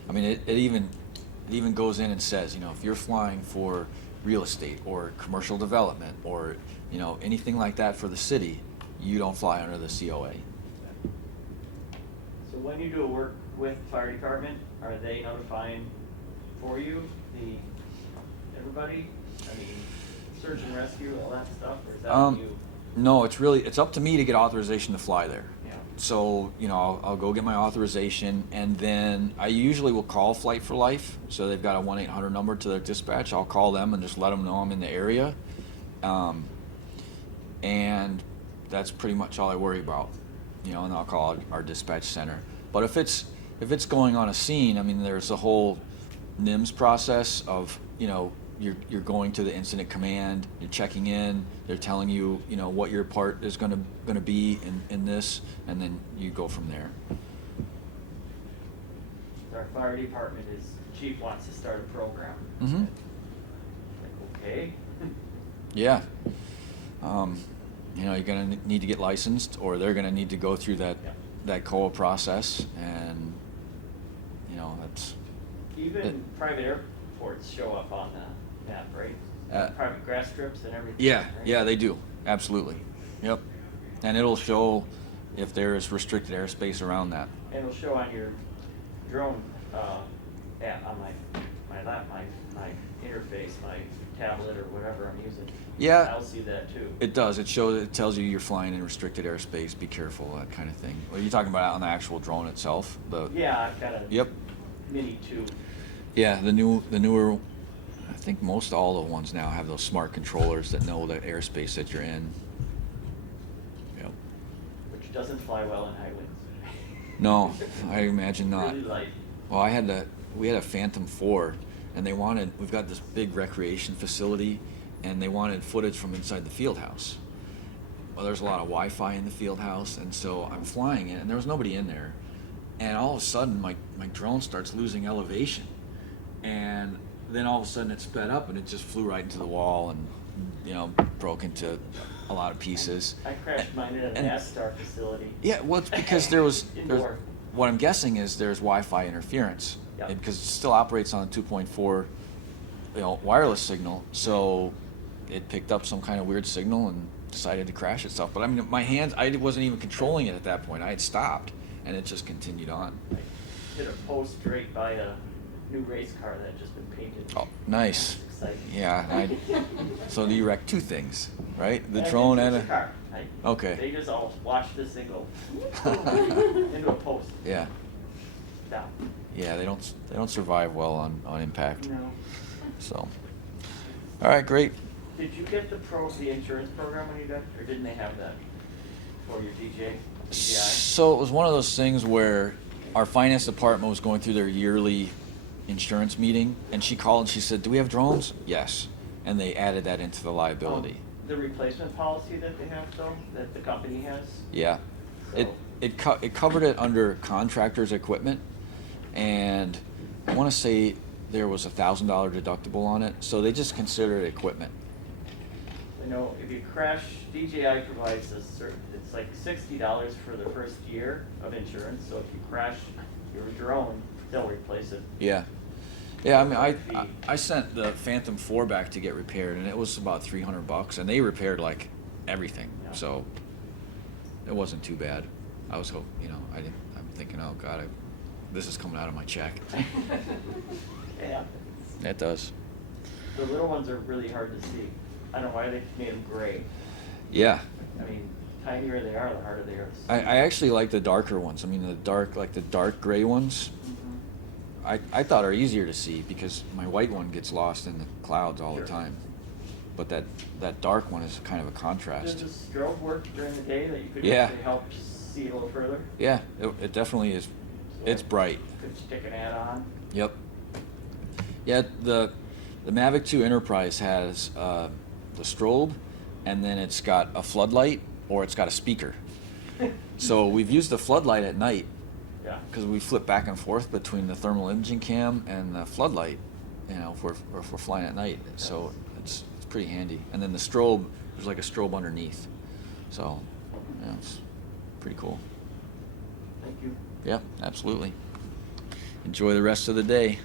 I mean, it even goes in and says, you know, if you're flying for real estate or commercial development or, you know, anything like that for the city, you don't fly under the COA. So when you do work with fire department, are they notifying for you, everybody? I mean, search and rescue, all that stuff, or is that on you? No, it's up to me to get authorization to fly there. Yeah. So, you know, I'll go get my authorization, and then I usually will call Flight for Life. So they've got a 1-800 number to their dispatch. I'll call them and just let them know I'm in the area. And that's pretty much all I worry about, you know, and I'll call our dispatch center. But if it's going on a scene, I mean, there's a whole NIMS process of, you know, you're going to the incident command, you're checking in, they're telling you, you know, what your part is gonna be in this, and then you go from there. Our fire department chief wants to start a program. Mm-hmm. Like, okay. Yeah. You know, you're gonna need to get licensed, or they're gonna need to go through that COA process, and you know, that's Even private airports show up on the map, right? Private grass strips and everything. yeah, right? yeah, they do, absolutely, yep, and it'll show if there is restricted airspace around that. And it'll show on your drone app on my lap, my interface, my tablet or whatever I'm using. Yeah, I'll see that too. it does. It tells you you're flying in restricted airspace. Be careful, that kind of thing. Well, you're talking about on the actual drone itself. Yeah, I've got a Yep. Mini 2. Yeah, the newer. I think most all the ones now have those smart controllers that know the airspace that you're in. Yep. Which doesn't fly well in high winds. No, I imagine not. Really light. Well, we had a Phantom 4, and we've got this big recreation facility, and they wanted footage from inside the field house. Well, there's a lot of Wi-Fi in the field house, and so I'm flying it, and there was nobody in there. And all of a sudden, my drone starts losing elevation. And then all of a sudden it sped up, and it just flew right into the wall and, you know, broke into a lot of pieces. I crashed mine in a And- NASCAR facility. Yeah, well, it's because Indoor. what I'm guessing is there's Wi-Fi interference. Yep. Because it still operates on a 2.4, you know, wireless signal. So it picked up some kind of weird signal and decided to crash itself. But I mean, my hands, I wasn't even controlling it at that point. I had stopped, and it just continued on. I hit a post right by a new race car that had just been painted. Oh, nice. That's exciting. Yeah. So you wrecked two things, right? The I drone didn't and touch the car. Okay. They just all watched this thing go into a post. Yeah. Down. Yeah, they don't survive well on impact. No. So, all right, great. Did you get the insurance program when you got, or didn't they have that for your DJI? So it was one of those things where our finance department was going through their yearly insurance meeting, and she called and she said, "Do we have drones?" Yes, and they added that into the liability. The replacement policy that they have though, that the company has? Yeah, So- it covered it under contractors' equipment, and I want to say there was $1,000 deductible on it, so they just consider it equipment. You know, if you crash, DJI provides it's like $60 for the first year of insurance, so if you crash your drone, they'll replace it. Yeah. Yeah, I mean, I sent the Phantom 4 back to get repaired, and it was about $300, and they repaired like everything, Yeah. so it wasn't too bad. I was I'm thinking, oh God, this is coming out of my check. Yeah. That does. The little ones are really hard to see. I don't know why they made them gray. Yeah. I mean, tinier they are, the harder they are to see. I actually like the darker ones. I mean, the dark gray ones. Mhm. I thought are easier to see because my white one gets lost in the clouds all Sure. the time. But that dark one is kind of a contrast. Does the strobe work during the day that you could Yeah. actually help see a little further? Yeah, it definitely is. It's bright. Could stick an ad on? Yep. Yeah, the Mavic 2 Enterprise has the strobe, and then it's got a floodlight or it's got a speaker. So we've used the floodlight at night Yeah. because we flip back and forth between the thermal imaging cam and the floodlight, you know, if we're flying at night. So it's pretty handy. And then the strobe, there's like a strobe underneath. So, yeah, it's pretty cool. Thank you. Yeah, absolutely. Enjoy the rest of the day.